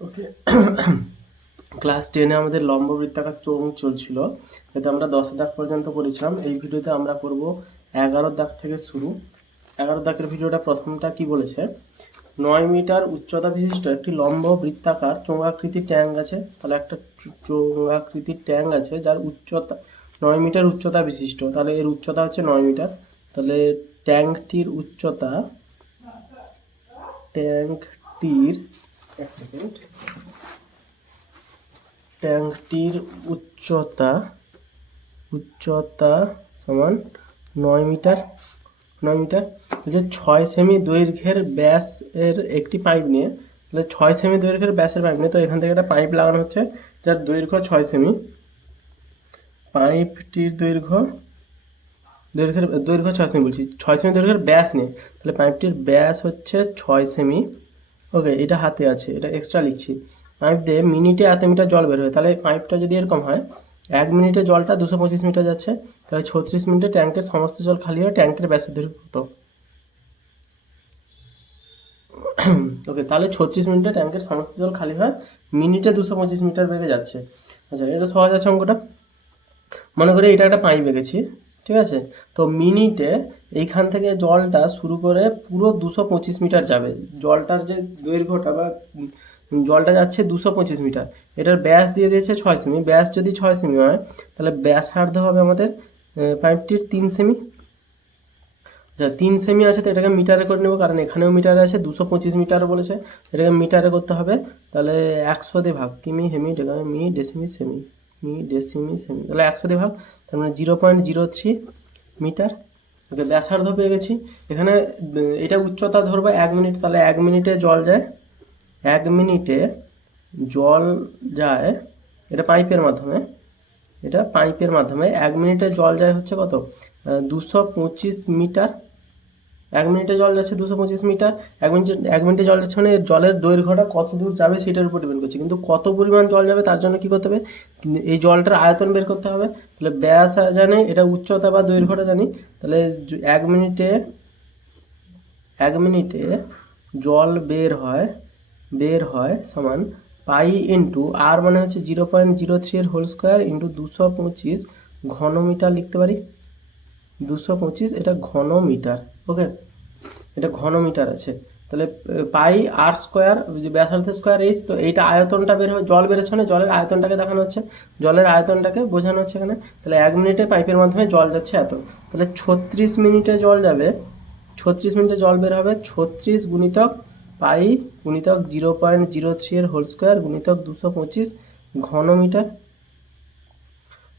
ওকে। Class 10-এ আমাদের লম্ব বৃত্তাকার চোঙ চলছিল, যাতে আমরা 10 দাগ পর্যন্ত করেছিলাম। এই ভিডিওতে আমরা করব 11 দাগ থেকে শুরু। 11 দাগের ভিডিওটা প্রথমটা কি বলেছে, 9 মিটার উচ্চতা বিশিষ্ট একটি লম্ব বৃত্তাকার চোঙাকৃতির ট্যাঙ্ক আছে। তাহলে একটা চোঙাকৃতির ট্যাঙ্ক আছে যার উচ্চতা 9 মিটার উচ্চতা বিশিষ্ট। তাহলে এর উচ্চতা হচ্ছে 9 মিটার। তাহলে ট্যাঙ্কটির উচ্চতা, ট্যাঙ্কটির এক সেকেন্ড, ট্যাঙ্কটির উচ্চতা উচ্চতা সমান 9 মিটার। 9 মিটার যে 6 সেমি দৈর্ঘ্যের ব্যাস এর একটি পাইপ নিয়ে, তাহলে 6 সেমি দৈর্ঘ্যের ব্যাসের পাইপ নিয়ে, তো এখান থেকে একটা পাইপ লাগানো হচ্ছে যার দৈর্ঘ্য 6 সেমি। পাইপটির দৈর্ঘ্য 6 সেমি, বলছি 6 সেমি দৈর্ঘ্যের ব্যাস নিয়ে, তাহলে পাইপটির ব্যাস হচ্ছে 6 সেমি। ওকে, এটা হাতে আছে, এটা এক্সট্রা লিখছি। পাইপ দিয়ে মিনিটে এত মিটার জল বের হয়। তাহলে পাইপটা যদি এরকম হয়, 1 মিনিটে জলটা 225 মিটার যাচ্ছে, তাহলে 36 মিনিটে ট্যাঙ্কের সমস্ত জল খালি হয়। ট্যাঙ্কের ব্যাসের দৈর্ঘ্য কত? ওকে, তাহলে 36 মিনিটে ট্যাঙ্কের সমস্ত জল খালি হয়, মিনিটে 225 মিটার বেগে যাচ্ছে। আচ্ছা, এটা সহজ আছে অঙ্কটা। মনে করি এটা একটা পাইপ এঁকেছি, ঠিক আছে? তো মিনিটে এইখান থেকে জলটা শুরু করে পুরো 225 মিটার যাবে। জলটার যে দৈর্ঘ্যটা বা জলটা যাচ্ছে 225 মিটার। এটার ব্যাস দিয়ে দিয়েছে 6 সেমি। ব্যাস যদি 6 সেমি হয়, তাহলে ব্যাসার্ধ হবে আমাদের পাইপটির 3 সেমি। আচ্ছা, 3 সেমি আছে, তো এটাকে মিটারে করে নেবো, কারণ এখানেও মিটারে আছে, 225 মিটার বলেছে, এটাকে মিটারে করতে হবে। তাহলে 100 দিয়ে ভাগ, কিমি হেমি ডেকামি মি ডেসিমি সেমি, মি ডেসিমি সেমি, তাহলে 100 দিয়ে ভাগ, তার মানে 0.03 মিটার। ওকে, ব্যাসার্ধ পেয়ে গেছি। এখানে এটা উচ্চতা ধরবো 1 মিনিট, তাহলে 1 মিনিটে জল যায়, 1 মিনিটে জল যায়, এটা পাইপের মাধ্যমে, 1 মিনিটে জল যায় হচ্ছে কত? 225 মিটার। 1 মিনিটে জল যাচ্ছে 225 মিটার। 1 মিনিটে জল যাচ্ছে মানে জলের দৈর্ঘ্যটা কত দূর যাবে সেটার উপর ডিপেন্ড করছে। কিন্তু কত পরিমাণ জল যাবে তার জন্য কি করতে হবে, এই জলটার আয়তন বের করতে হবে। তাহলে ব্যাস জানি, এটা উচ্চতা বা দৈর্ঘ্যটা জানি। তাহলে 1 মিনিটে জল বের হয় সমান পাই ইন্টু আর, মানে হচ্ছে 0.03 এর হোল স্কোয়ার ইন্টু 225 ঘন মিটার লিখতে পারি। 225 এটা ঘন মিটার। ওকে, এটা ঘন মিটার আছে। তাহলে পাই আর স্কোয়ার, যে ব্যাসার্ধের স্কোয়ার এইচ, তো এইটা আয়তনটা বের হবে, জল বেরোচ্ছে মানে জলের আয়তনটাকে দেখানো হচ্ছে, জলের আয়তনটাকে বোঝানো হচ্ছে এখানে। তাহলে 1 মিনিটে পাইপের মাধ্যমে জল যাচ্ছে এত, তাহলে 36 মিনিটে জল যাবে, 36 মিনিটে জল বের হবে 36 গুণিতক পাই গুণিতক 0.03 এর হোল স্কোয়ার গুণিতক 225 ঘন মিটার।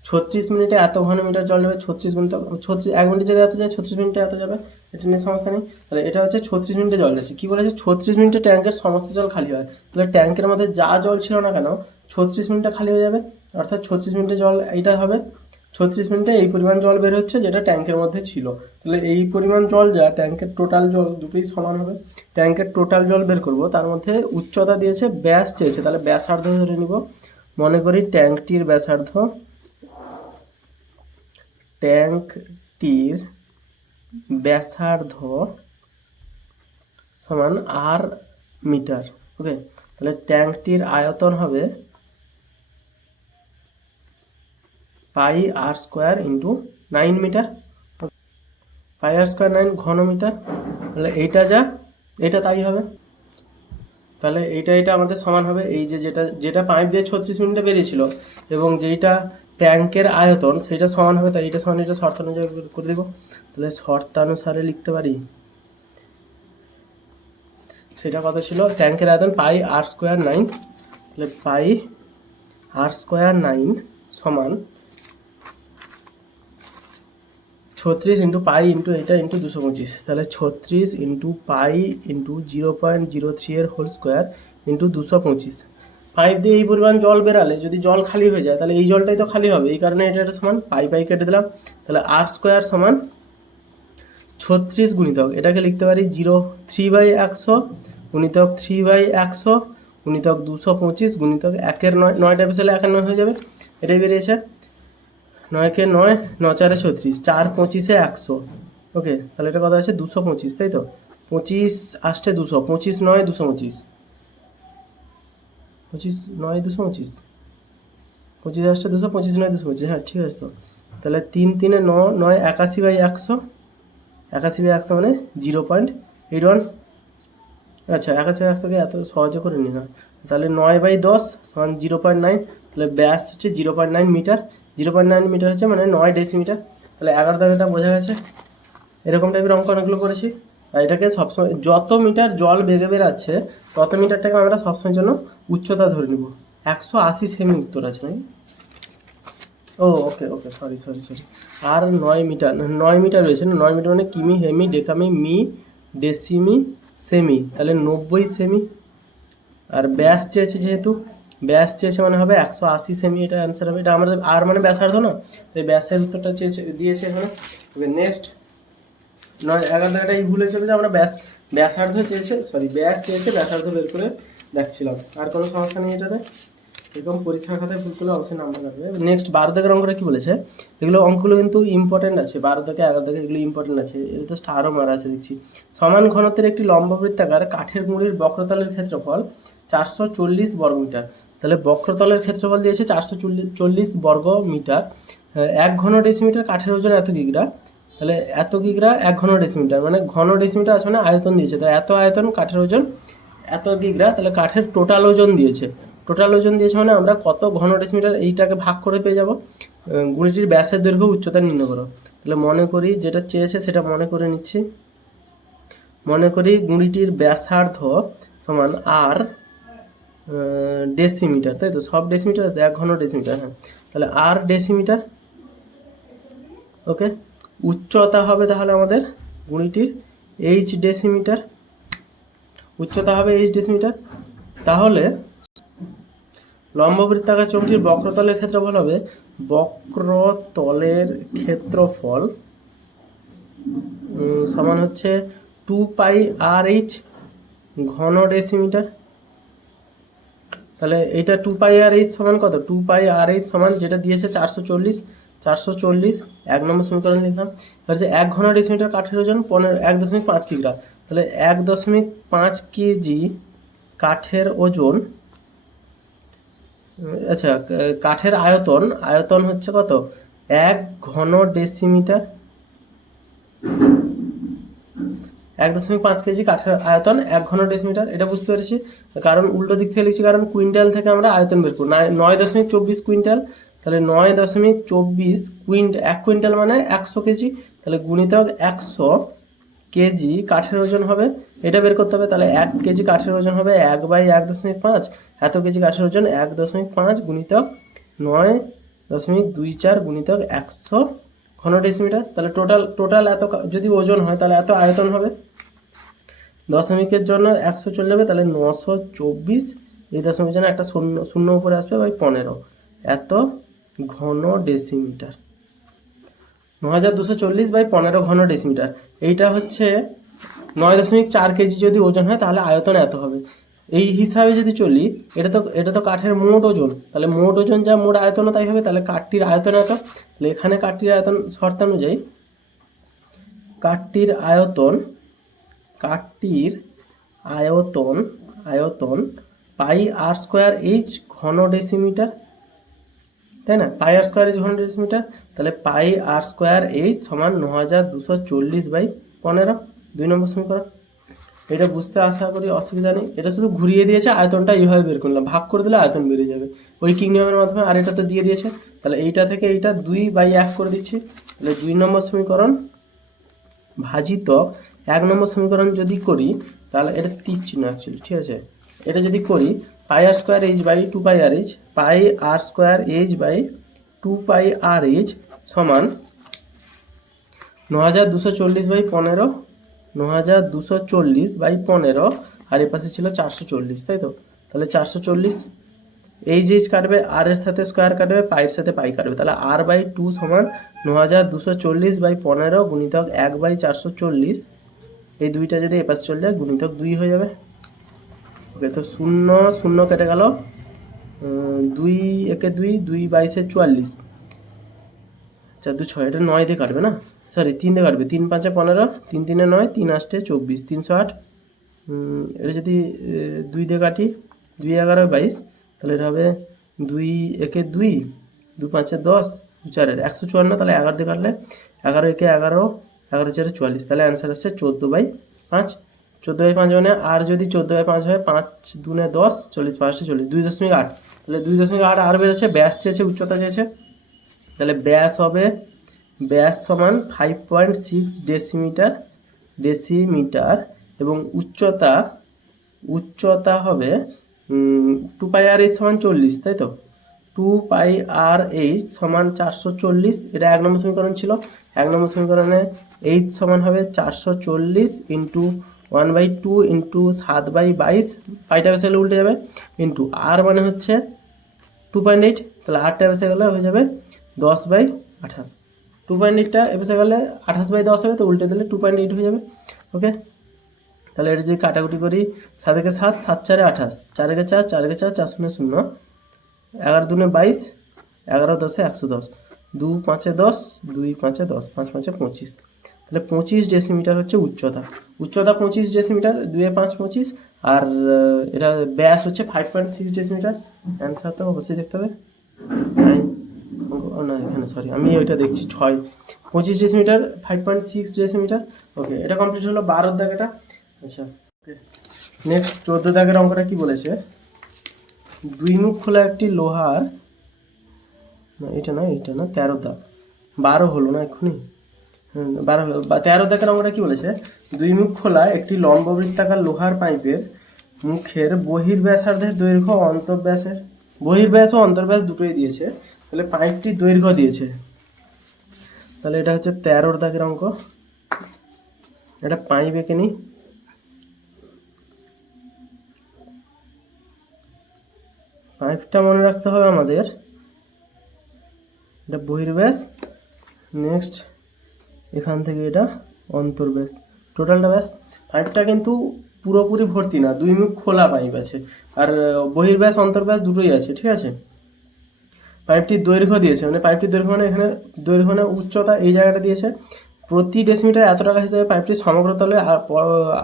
36 মিনিটে এত ঘন মিটার জল যাবে, 36 গুণিতক 36, 1 মিনিটে যদি এত যায় 36 মিনিটে এত যাবে, এটা নিয়ে সমস্যা নেই। তাহলে এটা হচ্ছে 36 মিনিটে জল যাচ্ছে। কী বলেছে, 36 মিনিটে ট্যাঙ্কের সমস্ত জল খালি হয়। তাহলে ট্যাঙ্কের মধ্যে যা জল ছিল না কেন 36 মিনিটে খালি হয়ে যাবে, অর্থাৎ 36 মিনিটে জল এইটা হবে। 36 মিনিটে এই পরিমাণ জল বের হচ্ছে যেটা ট্যাঙ্কের মধ্যে ছিল। তাহলে এই পরিমাণ জল যা ট্যাঙ্কের টোটাল জল দুটোই সমান হবে। ট্যাঙ্কের টোটাল জল বের করব, তার মধ্যে উচ্চতা দিয়েছে, ব্যাস চেয়েছে, তাহলে ব্যাসার্ধ ধরে নিব। মনে করি ট্যাঙ্কটির ব্যাসার্ধ সমান আর মিটার। ওকে, তাহলে ট্যাঙ্কটির আয়তন হবে পাই আর স্কোয়ার ইন্টু 9 মিটার। পাই আর স্কোয়ার 9 ঘন মিটার। তাহলে এইটা এটা তাই হবে। তাহলে এটা আমাদের সমান হবে এই যে যেটা পাইপ দিয়ে 36 মিনিটে বেরিয়েছিল এবং যেইটা ট্যাঙ্কের আয়তন সেইটা সমান হবে। তাই এটা সমান এটা শর্তানুযায়ী করে দেবো। তাহলে শর্তানুসারে লিখতে পারি, সেটা কত ছিল, ট্যাঙ্কের আয়তন পাই আর স্কোয়ার 9। তাহলে পাই আর স্কোয়ার 9 সমান 36 ইন্টু পাই ইন্টু এটা ইন্টু 225। তাহলে 36 ইন্টু পাই ইন্টু 0.03 এর হোল স্কোয়ার ইন্টু 225। পাইপ দিয়ে এই পরিমাণ জল বেরালে যদি জল খালি হয়ে যায়, তাহলে এই জলটাই তো খালি হবে, এই কারণে এটা সমান পাই কেটে দিলাম। তাহলে আর স্কোয়ার সমান 36 গুণিতক, এটাকে লিখতে পারি 3/100 গুণিতক 3/100 গুণিতক 225 গুণিতক 1-এর 9, 9টা পেছালে 1-এর 9 হয়ে যাবে, এটাই বেরিয়েছে। 9-কে 9, 9-4-এ 36, 4-25-এ 100। ওকে, তাহলে এটা কথা আছে 225, তাই তো? 25 আসছে 200, 25 9 225, 25 9 225, 25 আসছে 200, 25 9 225, হ্যাঁ ঠিক আছে। তো তাহলে 3 3 9 9 81/100, 81/100 মানে 0.81। আচ্ছা 81/100কে এত সহজে করে নি না, তাহলে 9/10 সমান 0.9, তাহলে ব্যাস হচ্ছে 0.9 মিটার। 0.9 মিটার হচ্ছে মানে 9 ডেসিমিটার। তাহলে 11 দাগেটা বোঝা গেছে। এরকম টাইপের অঙ্ক অনেকগুলো করেছি। আর এটাকে সবসময় যত মিটার জল বেগে বেরাচ্ছে তত মিটারটাকে আমরা সবসময়ের জন্য উচ্চতা ধরে নিব। 180 সেমি উত্তর আছে নাকি? ও ওকে ওকে, সরি সরি সরি। আর 9 মিটার, 9 মিটার রয়েছে না, 9 মিটার মানে কিমি, হেমি, ডেকামি, মি, ডেসিমি, সেমি, তাহলে 90 সেমি। আর ব্যাস চেয়েছে, যেহেতু ব্যাস চেয়েছে মানে হবে 180 সেমি, এটা অ্যান্সার হবে। এটা আমাদের আর মানে ব্যাসার্ধ না, তাই ব্যাসের উত্তরটা চেয়েছে দিয়েছে এখানে। ওকে নেক্সট 11টাই ভুল হয়েছিল যে আমরা ব্যাসার্ধ চেয়েছে, সরি ব্যাস চেয়েছে, ব্যাসার্ধ বের করে দেখছিলাম। আর কোনো সমস্যা নেই এটাতে, এরকম পরীক্ষার খাতায় ভুল করলে অবশ্যই নাম্বার কাটবে। নেক্সট 12 দাগের অঙ্কটা কী বলেছে, এগুলো অঙ্কগুলো কিন্তু ইম্পর্টেন্ট আছে, 12 থেকে 11 থেকে এগুলো ইম্পর্টেন্ট আছে। এটা তো স্টারও মারা আছে দেখছি। সমান ঘনত্বের একটি লম্ববৃত্তাকার কাঠের গুঁড়ির বক্রতলের ক্ষেত্রফল 440 বর্গমিটার। তাহলে বক্রতলের ক্ষেত্রফল দিয়েছে 440 বর্গ মিটার। 1 ঘন ডেসিমিটার কাঠের ওজন এত কিগ্রা, তাহলে এত কিগ্রা 1 ঘন ডেসিমিটার, মানে ঘন ডেসিমিটার আছে মানে আয়তন দিয়েছে, তো এত আয়তন কাঠের ওজন এত কিগ্রা, তাহলে কাঠের টোটাল ওজন দিয়েছে। টোটাল ওজন দিয়েছে মানে আমরা কত ঘন ডেসিমিটার এইটাকে ভাগ করে পেয়ে যাব। গুঁড়িটির ব্যাসের দৈর্ঘ্য উচ্চতা নির্ণয় করো। তাহলে মনে করি যেটা চেয়েছে সেটা মনে করে নিচ্ছি। মনে করি গুঁড়িটির ব্যাসার্ধ সমান আর ডেসিমিটার, তাই তো সব ডেসিমিটার আছে, 1 ঘন ডেসিমিটার, হ্যাঁ তাহলে আর ডেসিমিটার। ওকে, উচ্চতা হবে তাহলে আমাদের গুঁড়িটির এইচ ডেসিমিটার, উচ্চতা হবে এইচ ডেসিমিটার। তাহলে লম্ববৃত্তাকার চোঙটির বক্রতলের ক্ষেত্রফল হবে, বক্রতলের ক্ষেত্রফল সমান হচ্ছে 2πRh ঘন ডেসিমিটার। তাহলে এইটা 2πRh সমান কত, 2πRh সমান যেটা দিয়েছে 440, 1 নম্বর সমীকরণ লিখলাম। হচ্ছে 1 ঘন ডেসিমিটার কাঠের ওজন 1.5 কিগ্রা, তাহলে 1.5 কেজি কাঠের ওজন। আচ্ছা কাঠের আয়তন, আয়তন হচ্ছে কত, 1 ঘন ডেসিমিটার। 1.5 কেজি কাঠের আয়তন 1 ঘন ডেসিমিটার, এটা বুঝতে পেরেছি। কারণ উল্টো দিক থেকে লিখছি, কারণ কুইন্টাল থেকে আমরা আয়তন বের করব। 9.24 কুইন্টাল, তাহলে 9.24 1 কুইন্টাল মানে 100 কেজি, তাহলে গুণিতক 100 কেজি কাঠের ওজন হবে, এটা বের করতে হবে। তাহলে 1 কেজি কাঠের ওজন হবে 1/1.5, এত কেজি কাঠের ওজন 1.5 গুণিতক 9.24 গুণিতক 100 ঘন ডেসিমিটার। তাহলে টোটাল এত যদি ওজন হয় তাহলে এত আয়তন হবে। দশমিকের জন্য 100 চলে যাবে, তাহলে 924, এই দশমিকের জন্য একটা শূন্য উপরে আসবে, বাই 15 এত ঘন ডেসিমিটার। 9240/15 ঘন ডেসিমিটার। এইটা হচ্ছে 9.4 কেজি যদি ওজন হয় তাহলে আয়তন এত হবে। এই হিসাবে যদি চলি, এটা তো কাঠের মোট ওজন, তাহলে মোট ওজন যা মোট আয়তনও তাই হবে। তাহলে কাঠটির আয়তন এত, তাহলে এখানে কাঠটির আয়তন শর্তানুযায়ী কাঠটির আয়তন πr²h ঘন ডেসিমিটার, তাই না, πr²h ঘন ডেসিমিটার। তাহলে πr²h সমান 9240/15, 2 নম্বর সমীকরণ। এটা বুঝতে আশা করি অসুবিধা নেই। এটা শুধু ঘুরিয়ে দিয়েছে, আয়তনটা এইভাবে বের করলাম, ভাগ করে দিলে আয়তন বেরিয়ে যাবে ঐকিক নিয়মের মাধ্যমে। আর এটা তো দিয়ে দিয়েছে, তাহলে এইটা থেকে এইটা 2/1 করে দিচ্ছি, তাহলে 2 নম্বর সমীকরণ ভাজিতক 1 নম্বর সমীকরণ যদি করি, তাহলে এটা তীর চিহ্ন অ্যাকচুয়ালি, ঠিক আছে। এটা যদি করি πr²h/2πRh, πr²h/2πRh সমান 9240/15, 9240/15, আর এর পাশে ছিল 440, তাই তো। তাহলে 440, এইচ কাটবে, আর এর সাথে স্কোয়ার কাটবে, পাইয়ের সাথে পাই কাটবে, তাহলে r/2 সমান 9240/15 গুণিতক 1/440, এই দুইটা যদি এ পাশে চলে যায় গুণিতক 2 হয়ে যাবে। ওকে, তো 0 0 কেটে গেল, 2 একে 2, 2 22 44, 4 2 6, এটা 9 দিয়ে কাটবে না, সরি 3 দিয়ে কাটবে, 3 5 15, 3 3 9, 3 8 24, 308। এটা যদি 2 দিয়ে কাটি, 2 11 22, তাহলে এটা হবে 2 একে 2, 2 5 10, 2 4 154, তাহলে 11 দিয়ে কাটলে 11 একে 11, 11 4 44, তাহলে অ্যান্সার আসছে 14/5। 14/5 মানে, আর যদি 14/5 হয় 5 দুনে 10, 40 5 40, 2.8, তাহলে 2.8 আর বেরোচ্ছে। ব্যাস চেয়েছে, উচ্চতা চেয়েছে, তাহলে ব্যাস হবে, ব্যাস সমান 5.6 ডেসিমিটার এবং উচ্চতা হবে 2πr/h সমান 40, তাই তো? 2πr/h সমান 440, এটা 1 নম্বর সমীকরণ ছিল। 1 নম্বর সমীকরণে h সমান হবে 440 ইন্টু 1/2 ইন্টু 7/22, পাইটা বেসে গেলে উল্টে যাবে, ইন্টু আর মানে হচ্ছে 2.8, তাহলে আরটা বেসে গেলে হয়ে যাবে 10/28। 2.8টা এসে গেলে 28/10 হবে, তো উল্টে দিলে 2.8 হয়ে যাবে। ওকে, তাহলে এটা যদি কাটাকুটি করি, 7 একে 7, 7 4 28, 4 একে 4, 4 একে 4, 4 0 0, 11 দুনে 22, 11 10 110, 2 5 10, 2 5 10, 5 5 25, তাহলে 25 ডেসিমিটার হচ্ছে উচ্চতা। 25 ডেসিমিটার, 2 5 25, আর এটা ব্যাস হচ্ছে 5.6 ডেসিমিটার। অ্যান্সার তো অবশ্যই দেখতে হবে না, এখানে সরি, আমি ওইটা দেখছি 6, 25 ডেসিমিটার, 5.6 ডেসিমিটার। ওকে, এটা কমপ্লিট হলো 12 দাগেটা। আচ্ছা, ওকে, নেক্সট 14 দাগের অঙ্কটা কি বলেছে? দুই মুখ খোলা একটি লোহার, না এটা না 13 দাগ, 12 হলো না এক্ষুনি, 12 হলো। 13 দাগের অঙ্কটা কি বলেছে? দুই মুখ খোলা একটি লম্ববৃত্তাকার লোহার পাইপের মুখের বহির্ব্যাসার্ধের দৈর্ঘ্য অন্তর্ব্যাসের, বহির্ব্যাস ও অন্তর্ব্যাস দুটোই দিয়েছে, তাহলে পাইপটির দৈর্ঘ্য দিয়েছে। তাহলে এটা হচ্ছে 13 দাগের অঙ্ক। এটা পাইপ এঁকে নিই। পাইপটা মনে রাখতে হবে আমাদের, এটা বহির্ব্যাস, নেক্সট এখান থেকে এটা অন্তর্ব্যাস, টোটালটা ব্যাস। পাইপটা কিন্তু পুরোপুরি ভর্তি না, দুই মুখ খোলা পাইপ আছে, আর বহির্ব্যাস অন্তর্ব্যাস দুটোই আছে, ঠিক আছে। পাইপটির দৈর্ঘ্য দিয়েছে, মানে পাইপটির দৈর্ঘ্য মানে এখানে দৈর্ঘ্য মানে উচ্চতা এই জায়গাটা দিয়েছে। প্রতি ডেসিমিটার এত টাকা হিসাবে পাইপটির সমগ্র তলে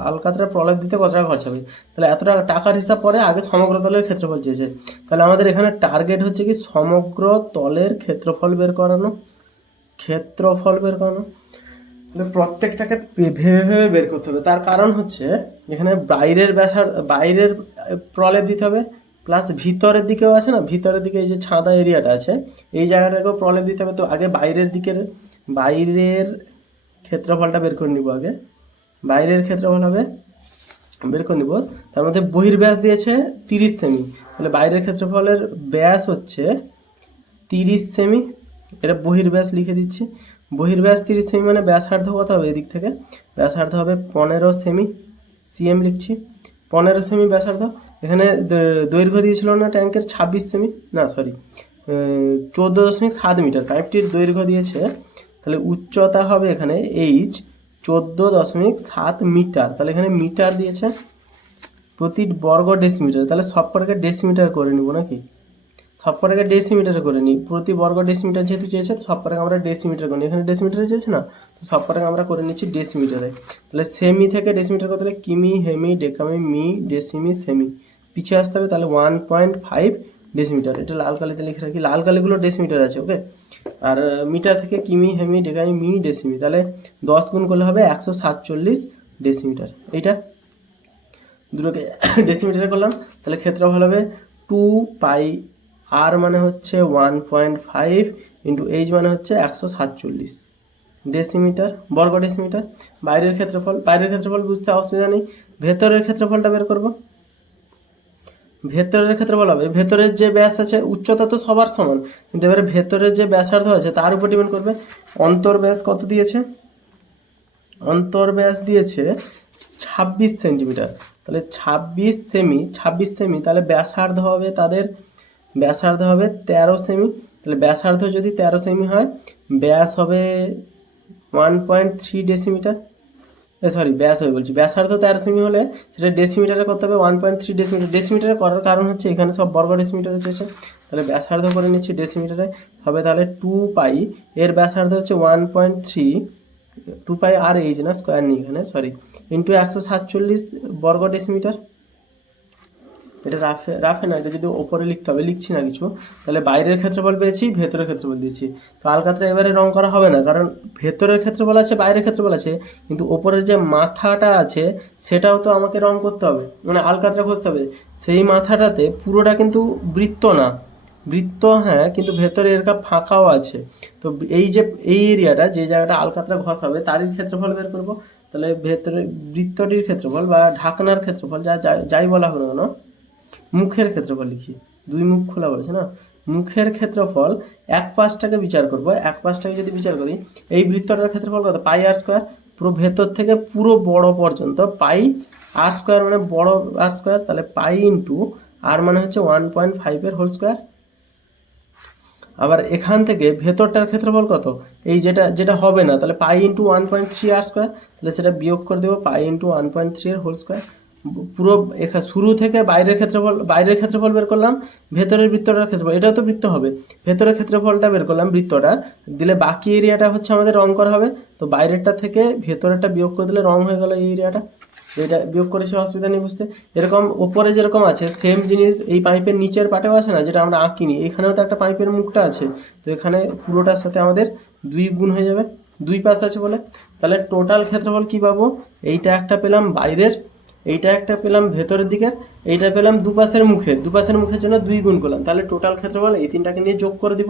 আলকাতরা প্রলেপ দিতে কত টাকা খরচ হবে, তাহলে এত টাকা টাকার হিসাব পরে আগে সমগ্র তলের ক্ষেত্রফল চেয়েছে। তাহলে আমাদের এখানে টার্গেট হচ্ছে কি সমগ্র তলের ক্ষেত্রফল বের করানো। তাহলে প্রত্যেকটাকে ভেবে ভেবে বের করতে হবে। তার কারণ হচ্ছে এখানে বাইরের প্রলেপ দিতে হবে, প্লাস ভিতরের দিকেও আছে না, ভিতরের দিকে এই যে ছাদা এরিয়াটা আছে এই জায়গাটাকেও প্রলেপ দিতে হবে। তো আগে বাইরের ক্ষেত্রফলটা বের করে নিব। আগে বাইরের ক্ষেত্রফল হবে বের করে নিব। তার মধ্যে বহির্ব্যাস দিয়েছে 30 সেমি, তাহলে বাইরের ক্ষেত্রফলের ব্যাস হচ্ছে 30 সেমি, এটা বহির্ব্যাস লিখে দিচ্ছি। বহির্ব্যাস 30 সেমি মানে ব্যাসার্ধ কত হবে? এদিক থেকে ব্যাসার্ধ হবে 15 সেমি, সিএম লিখছি, 15 সেমি ব্যাসার্ধ। এখানে দৈর্ঘ্য দিয়েছিল না ট্যাঙ্কের 26 সেমি, না সরি 14.7 মিটার পাইপটির দৈর্ঘ্য দিয়েছে। তাহলে উচ্চতা হবে এখানে এইচ 14.7 মিটার, তাহলে এখানে মিটার দিয়েছে প্রতি বর্গ ডেসিমিটার, তাহলে সবকটাকে ডেসিমিটার করে নিব নাকি, সবকটাকে ডেসিমিটারে করে নিই। প্রতি বর্গ ডেসিমিটার যেহেতু চেয়েছে সবকটাকে আমরা ডেসিমিটার করে নিই, এখানে ডেসিমিটারে চেয়েছে না, তো সবকটাকে আমরা করে নিচ্ছি ডেসিমিটারে। তাহলে সেমি থেকে ডেসিমিটার করতে হলে কিমি, হেমি, ডেকামি, মি, ডেসিমি, সেমি পিছিয়ে আসতে হবে, তাহলে 1.5 ডেসিমিটার। এটা লাল কালিতে লিখে রাখি, লাল কালিগুলো ডেসিমিটার আছে, ওকে। আর মিটার থেকে কিমি, হেমি, ডেকামি, মি, ডেসিমি, তাহলে 10 গুণ করলে হবে 147 ডেসিমিটার। এইটা দুটোকে ডেসিমিটারে করলাম, তাহলে ক্ষেত্রফল হবে 2π, আর মানে হচ্ছে 1.5 ইন্টু এইচ মানে হচ্ছে 147 ডেসিমিটার, বর্গ ডেসিমিটার। বাইরের ক্ষেত্রফল বুঝতে অসুবিধা নেই। ভেতরের ক্ষেত্রফলটা বের করব। ভেতরের ক্ষেত্রফল হবে, ভেতরের যে ব্যাস আছে, উচ্চতা তো সবার সমান, কিন্তু এবারে ভেতরের যে ব্যাসার্ধ আছে তার উপর ডিপেন্ড করবে। অন্তর্ব্যাস কত দিয়েছে? অন্তর্ব্যাস দিয়েছে 26 সেন্টিমিটার, তাহলে 26 সেমি, তাহলে ব্যাসার্ধ হবে তাদের, ব্যাসার্ধ হবে 13 সেমি। তাহলে ব্যাসার্ধ যদি 13 সেমি হয়, ব্যাস হবে 1.3 ডেসিমিটার, সরি ব্যাস হবে বলছি, ব্যাসার্ধ 13 সেমি হলে সেটা ডেসিমিটারে করতে হবে 1.3 ডেসিমিটার। ডেসিমিটারে করার কারণ হচ্ছে এখানে সব বর্গ ডেসিমিটারে চেয়েছে, তাহলে ব্যাসার্ধ করে নিচ্ছি ডেসিমিটারে হবে, তাহলে 2π, এর ব্যাসার্ধ হচ্ছে 1.3, 2π আর এইচ না, স্কোয়ার নেই এখানে, সরি, ইন্টু 147 বর্গ ডেসিমিটার। এটা রাফে রাফে না, এটা যদি ওপরে লিখতে হবে, লিখছি না কিছু। তাহলে বাইরের ক্ষেত্রফল পেয়েছি, ভেতরের ক্ষেত্রফল দিয়েছি। তো আলকাতরা এবারে রং করা হবে না, কারণ ভেতরের ক্ষেত্রফল আছে, বাইরের ক্ষেত্রফল আছে, কিন্তু ওপরের যে মাথাটা আছে সেটাও তো আমাকে রং করতে হবে, মানে আলকাতরা খুঁজতে হবে। সেই মাথাটাতে পুরোটা কিন্তু বৃত্ত না, বৃত্ত হ্যাঁ, কিন্তু ভেতরে এর ফাঁকাও আছে। তো এই যে এই এরিয়াটা, যে জায়গাটা আলকাতরা ঘষাবে তারই ক্ষেত্রফল বের করবো। তাহলে ভেতরে বৃত্তটির ক্ষেত্রফল বা ঢাকনার ক্ষেত্রফল, যাই বলা হোক না কেন, মুখের ক্ষেত্রফল লিখি, দুই মুখ খোলা বলেছে না, মুখের ক্ষেত্রফল এক পাশটাকে বিচার করবো। এক পাশটাকে যদি বিচার করি, এই বৃত্তটার ক্ষেত্রফল কত, পাই আর স্কোয়ার। পুরো ভেতর থেকে পুরো বড় পর্যন্ত পাই আর স্কোয়ার, মানে বড় আর স্কোয়ার। তাহলে পাই ইন্টু আর মানে হচ্ছে 1.5 হোল স্কোয়ার। আবার এখান থেকে ভেতরটার ক্ষেত্রফল কত, এই যেটা হবে না, তাহলে পাই ইন্টু 1.3 আর স্কোয়ার। তাহলে সেটা বিয়োগ করে দেবো, পাই ইন্টু 1.3 এর হোল স্কোয়ার। পুরো শুরু থেকে বাইরের ক্ষেত্রফল বের করলাম, ভেতরের বৃত্তটার ক্ষেত্রফল, এটাও তো বৃত্ত হবে, ভেতরের ক্ষেত্রফলটা বের করলাম বৃত্তটা, দিলে বাকি এরিয়াটা হচ্ছে আমাদের রং করা হবে। তো বাইরেরটা থেকে ভেতরেরটা বিয়োগ করে দিলে রং হয়ে গেল এই এরিয়াটা। এটা বিয়োগ করেছি, অসুবিধা নেই বুঝতে। এরকম ওপরে যেরকম আছে সেম জিনিস এই পাইপের নিচের পাটেও আছে না, যেটা আমরা আঁকিনি, এখানেও তো একটা পাইপের মুখটা আছে। তো এখানে পুরোটার সাথে আমাদের 2 গুণ হয়ে যাবে, দুই পাশ আছে বলে। তাহলে টোটাল ক্ষেত্রফল কি পাবো, এইটা একটা পেলাম বাইরের, এইটা একটা পেলাম ভেতরের দিকের, এইটা পেলাম দুপাশের মুখের জন্য 2 গুণ করলাম। তাহলে টোটাল ক্ষেত্রফল এই তিনটাকে নিয়ে যোগ করে দিব।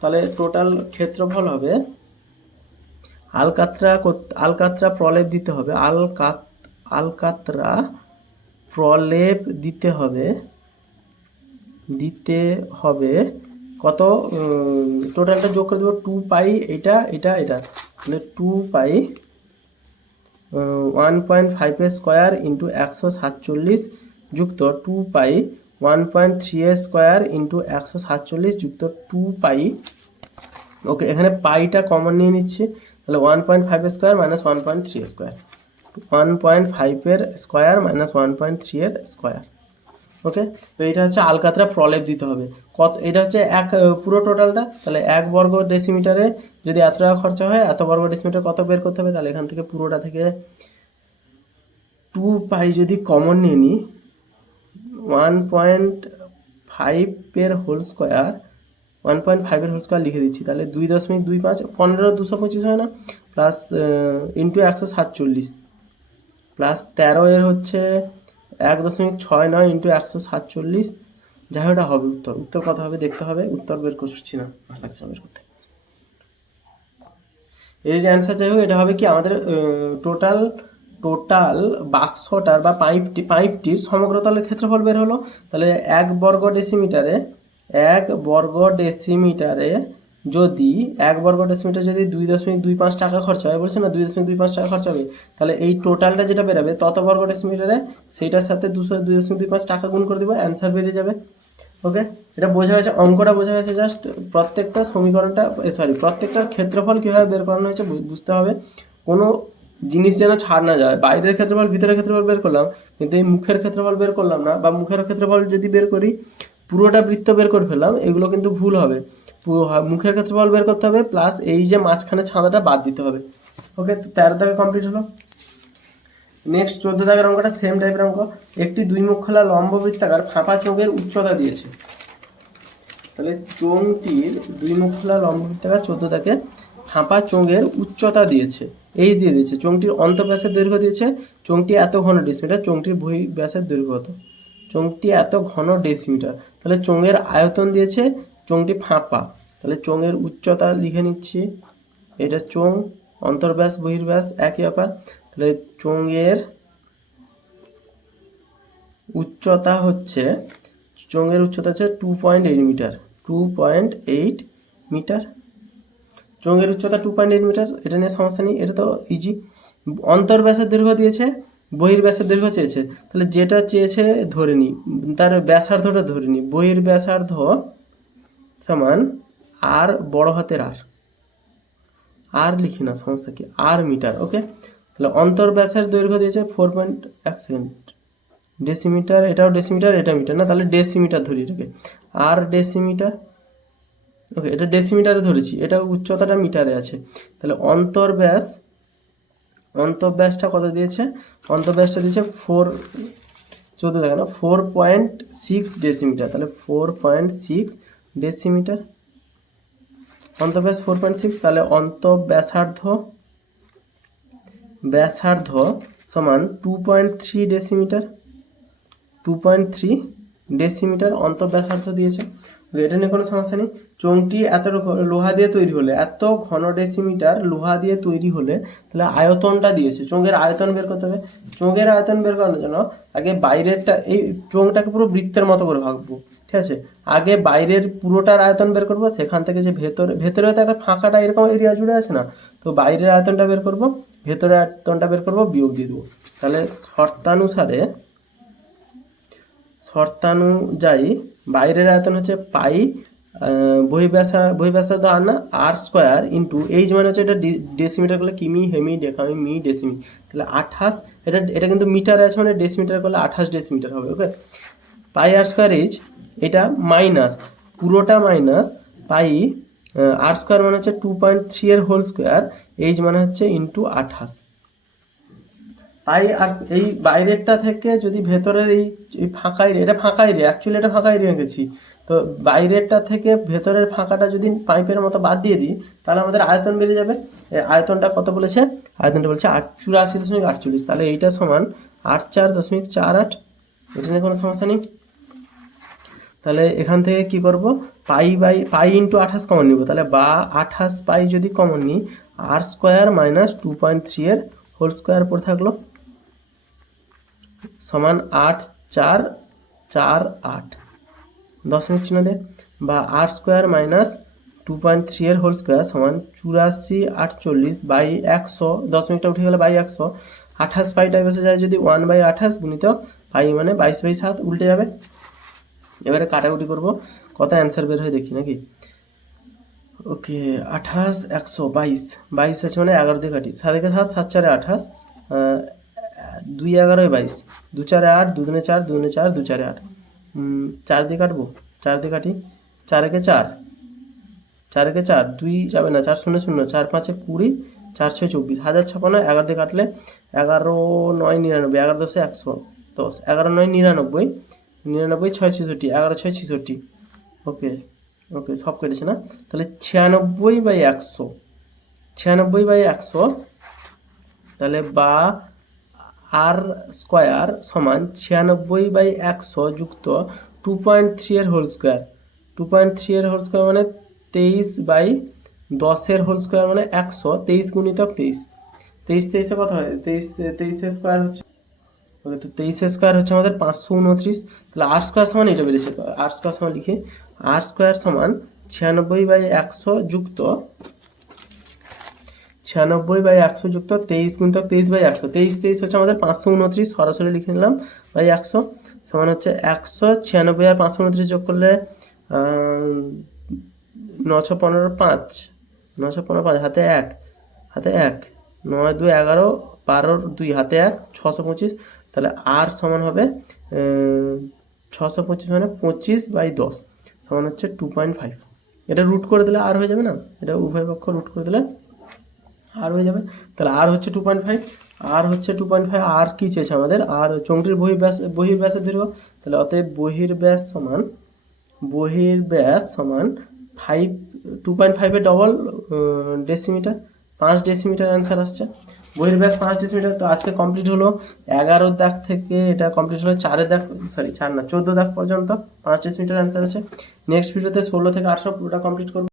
তাহলে টোটাল ক্ষেত্রফল হবে, আলকাতরা প্রলেপ দিতে হবে, আলকাতরা প্রলেপ দিতে হবে কত, টোটালটা যোগ করে দেবো 2 পাই, এটা তাহলে 2 পাই 1.5 স্কোয়ার ইন্টু 147 যুক্ত 2 পাই 1.3 স্কোয়ার ইন্টু 147 যুক্ত 2 পাই। ওকে, এখানে পাইটা কমন নিয়ে নিচ্ছি, তাহলে 1.5 স্কোয়ার মাইনাস 1.3 স্কোয়ার, 1.5 এর স্কোয়ার মাইনাস 1.3 এর স্কোয়ার। ওকে, তো এটা হচ্ছে আলকাতরা প্রলেপ দিতে হবে। এটা হচ্ছে পুরো টোটালটা। তাহলে 1 বর্গ ডেসিমিটারে যদি এত টাকা খরচা হয়, এত বর্গ ডেসিমিটার কত বের করতে হবে। তাহলে এখান থেকে পুরোটা থেকে 2 পাই যদি কমন নিয়ে নিই, 1.5 এর হোল স্কোয়ার, 1.5 এর হোল স্কোয়ার লিখে দিচ্ছি। তাহলে 2.25 15 225 হয় না, প্লাস ইন্টু 147 প্লাস 13 এর হচ্ছে 1.69 ইন্টু 147, যাই হোক এটা হবে উত্তর কত হবে দেখতে হবে, উত্তর বের করছি না, ভালো লাগছে না বের করতে। এর অ্যান্সার যাই হোক এটা হবে কি, আমাদের টোটাল বাক্সটার বা পাইপটির সমগ্র তলের ক্ষেত্রফল বের হলো। তাহলে 1 বর্গ ডেসিমিটারে যদি 1 বর্গ ডেসিমিটার যদি 2.25 টাকা খরচা হয়, বলছে না 2.25 টাকা খরচা হবে, তাহলে এই টোটালটা যেটা বেরোবে তত বর্গ ডেসিমিটারে সেইটার সাথে 2.25 টাকা গুণ করে দেবো, অ্যান্সার বেরিয়ে যাবে। ওকে, এটা বোঝা হয়েছে, অঙ্কটা বোঝা হয়েছে। জাস্ট প্রত্যেকটা প্রত্যেকটা ক্ষেত্রফল কীভাবে বের করানো হয়েছে বুঝতে হবে। কোনো জিনিস যেন ছাড় না যায়, বাইরের ক্ষেত্রফল ভিতরের ক্ষেত্রফল বের করলাম, কিন্তু এই মুখের ক্ষেত্রফল বের করলাম না, বা মুখের ক্ষেত্রফল যদি বের করি পুরোটা বৃত্ত বের করে ফেললাম, এগুলো কিন্তু ভুল হবে। মুখের ক্ষেত্রফল বের করতে হবে, প্লাস এই যে মাঝখানে ছাঁদাটা বাদ দিতে হবে। ওকে, তো 13 দাগে কমপ্লিট হলো। নেক্সট 14 দাগের অঙ্কটা সেম টাইপের অঙ্ক। একটি 2 মুখ খোলা লম্ব বৃত্তাকার ফাঁপা চোঙের উচ্চতা দিয়েছে। তাহলে চোঙটির 2 মুখ খোলা লম্ব বৃত্তাকার 14 দাগে ফাঁপা চোঙের উচ্চতা দিয়েছে, এইচ দিয়ে দিয়েছে। চোঙটির অন্তঃব্যাসের দৈর্ঘ্য দিয়েছে, চোঙটি এত ঘন ডেসিমিটার, চোঙটির বহিঃব্যাসের দৈর্ঘ্য কত, চোঙটি এত ঘন ডেসিমিটার। তাহলে চোঙের আয়তন দিয়েছে, চোঙটি ফাঁপা, তাহলে চোঙের উচ্চতা লিখে নিচ্ছি, এটা চোঙ, অন্তর্ব্যাস বহির্ব্যাস একই ব্যাপার। তাহলে চোঙের উচ্চতা হচ্ছে 2.8 মিটার, 2.8 মিটার। চোঙের উচ্চতা 2.8 মিটার, এটা নিয়ে সমস্যা নেই, এটা তো ইজি। অন্তর্ব্যাসের দৈর্ঘ্য দিয়েছে, বহির্ব্যাসের দৈর্ঘ্য চেয়েছে, তাহলে যেটা চেয়েছে ধরে নিই, তার ব্যাসার্ধটা ধরে নিই, বহির্ব্যাসার্ধ সমান আর বড় হাতের আর লিখি না, সমস্যা কি, আর মিটার। ওকে, তাহলে অন্তর্ব্যাসের দৈর্ঘ্য দিয়েছে 4.1 সেকেন্ড ডেসিমিটার, এটাও ডেসিমিটার, এটা মিটার না, তাহলে ডেসিমিটার ধরি এটাকে, আর ডেসিমিটার। ওকে, এটা ডেসিমিটারে ধরেছি, এটা উচ্চতাটা মিটারে আছে। তাহলে অন্তর্ব্যাসটা কত দিয়েছে, অন্তর্ব্যাসটা দিয়েছে 14 দেখে না, 4.6 ডেসিমিটার, তাহলে 4.6 ডেসিমিটার, অন্তঃব্যাস 4.6, তাহলে ব্যাসার্ধ সমান 2.3 ডেসিমিটার, 2.3 ডেসিমিটার অন্তঃব্যাসার্ধ দিয়েছে। এটা নিয়ে কোনো সমস্যা নেই। চোঙটি এত লোহা দিয়ে তৈরি হলে, এত ঘন ডেসিমিটার লোহা দিয়ে তৈরি হলে তাহলে আয়তনটা দিয়েছে, চোঙের আয়তন বের করতে হবে। চোঙের আয়তন বের করানোর জন্য আগে বাইরেরটা, এই চোঙটাকে পুরো বৃত্তের মতো করে ভাঙবো, ঠিক আছে। আগে বাইরের পুরোটার আয়তন বের করবো, সেখান থেকে যে ভেতরে তো একটা ফাঁকাটা এরকম এরিয়া জুড়ে আছে না, তো বাইরের আয়তনটা বের করবো, ভেতরের আয়তনটা বের করবো, বিয়োগ দিয়ে দেবো। তাহলে শর্তানুযায়ী বাইরের আয়তন হচ্ছে পাই, বহিঃব্যাসার্ধ আর না আর স্কোয়ার ইন্টু এইচ মানে হচ্ছে এটা ডেসিমিটার করলে কিমি, হেমি, ডেকামি, মি, ডেসিমি, তাহলে 28, এটা কিন্তু মিটারে আছে মানে ডেসিমিটার করলে 28 ডেসিমিটার হবে। ওকে, পাই আর স্কোয়ার এইচ, এটা মাইনাস, পুরোটা মাইনাস পাই আর স্কোয়ার মানে হচ্ছে 2.3 এর হোল স্কোয়ার, এইচ মানে হচ্ছে ইন্টু 28। পাই আর এই বাইরেরটা থেকে যদি ভেতরের এই ফাঁকা এরিয়া, এটা ফাঁকা এরিয়া, অ্যাকচুয়ালি এটা ফাঁকা এরিয়া রেখেছি, তো বাইরেরটা থেকে ভেতরের ফাঁকাটা যদি পাইপের মতো বাদ দিয়ে দিই তাহলে আমাদের আয়তন বেড়ে যাবে। আয়তনটা কত বলেছে? আয়তনটা বলেছে 84.48, তাহলে এইটা সমান 84.48। এটা নিয়ে কোনো সমস্যা নেই। তাহলে এখান থেকে কি করব, পাই ইন্টু 28 কমন নিব, তাহলে বা 28 পাই যদি কমন নিই, আর স্কোয়ার মাইনাস 2.3 এর হোল স্কোয়ার পড়ে থাকলো সমান 8448 দশমিক চিহ্ন দিয়ে, বা আর স্কোয়ার মাইনাস 2.3 এর হোল স্কোয়ার সমান 8448 বাই 100, দশমিকটা উঠে গেলে বাই 100, 28 পাইটা বসে যায় যদি 1/28 গুণিত পাই মানে 22/7 উল্টে যাবে। এবারে কাটাকুটি করব, কত অ্যান্সার বের হয় দেখি নাকি। ওকে, 28 122, 22 আছে মানে 11 দিয়ে কাটি, 7 একে 7, 7 4 28, 2 11 22, 2 4 8, 2 2 4, 2 4, 2 4 8, 4 দিয়ে কাটবো, 4 দিয়ে কাটি, 4 একে 4, 4 একে 4, 2 যাবে না, 4 0 0, 4 5 20, 4 6 24, 1056, 11 দিয়ে কাটলে 11 9 99, 11 10 110, 11 9 99, 99 6 66, 11 6 66। ওকে ওকে, সব কেটেছে না, তাহলে 96/100, 96/100, তাহলে বা আর স্কোয়ার সমান 96/100 যুক্ত 2.3 এর হোল স্কোয়ার, 2.3 এর হোল স্কোয়ার মানে 23/10 এর হোল স্কোয়ার মানে 100, 23 গুণিতক 23, 23 কত হয়, 23 স্কোয়ার হচ্ছে, ওকে, তো 23 স্কোয়ার হচ্ছে আমাদের 529, তাহলে আর স্কোয়ার সমান এটা বেরিয়েছে, আর স্কোয়ার সমান লিখি, আর স্কোয়ার সমান 96/100 যুক্ত 96/100 যুক্ত 23 গুণিতক 23/100, 23 হচ্ছে আমাদের 529, সরাসরি লিখে নিলাম বাই 100 সমান হচ্ছে 196, আর 529 যোগ করলে 915, 5 915, হাতে 1, 9 2 11, 12 2 হাতে 1, 625, তাহলে আর সমান হবে 625 মানে 25/10 সমান হচ্ছে 2.5। এটা রুট করে দিলে আর হয়ে যাবে না, এটা উভয় পক্ষ রুট করে দিলে আর হয়ে যাবে, তাহলে আর হচ্ছে 2.5, আর হচ্ছে 2.5, আর কি চেয়েছে আমাদের, আর চোঙটির বহির্ব্যাসের দৈর্ঘ্য, তাহলে অতএব বহির্ব্যাস সমান 5, 2.5 এর ডবল ডেসিমিটার, 5 ডেসিমিটার অ্যান্সার আসছে। বহির্ব্যাস 5 ডেসিমিটার। তো আজকে কমপ্লিট হলো 11 দাগ থেকে, এটা কমপ্লিট হলো 4 দাগ, 4 না 14 দাগ পর্যন্ত 5 ডেসিমিটার অ্যান্সার আছে। নেক্সট ভিডিওতে 16 থেকে 18 পুরোটা কমপ্লিট করবো।